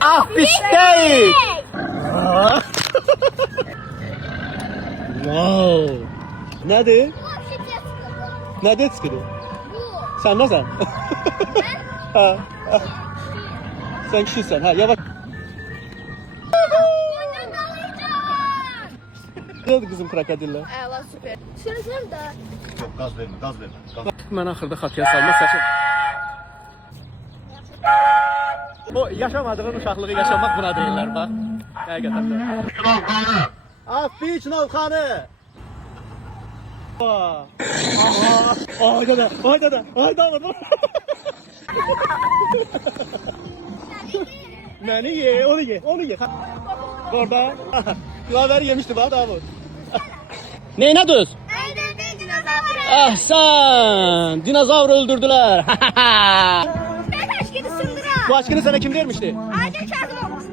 Ah, biftek. Wow. Nədir? Nədir çıxdı? Sən nəsən? Ha. Sən kişisən, ha, yavaş. Ne oldu kızım krokodille? Əla, süper. Sözüm də. Yok gaz verme, gaz verme. Gaz. Mən axırda xatıya salmaq səsim. O yaşamadığın uşaqlığı yaşamaq buna deyirlər bax. Həqiqətən də. Novxanı. Afiç Novxanı. Ay dada, ay dada, ay dada. Məni ye, onu ye, onu ye. Orada. Gülaveri yemişti bana Davut. Neyine düz? Öldürdü dinozavru. Ahsan! Dinozavru öldürdüler. Ben aşkını sındıra. Bu aşkını sana kim vermişti? Aydın Kazım olmuş.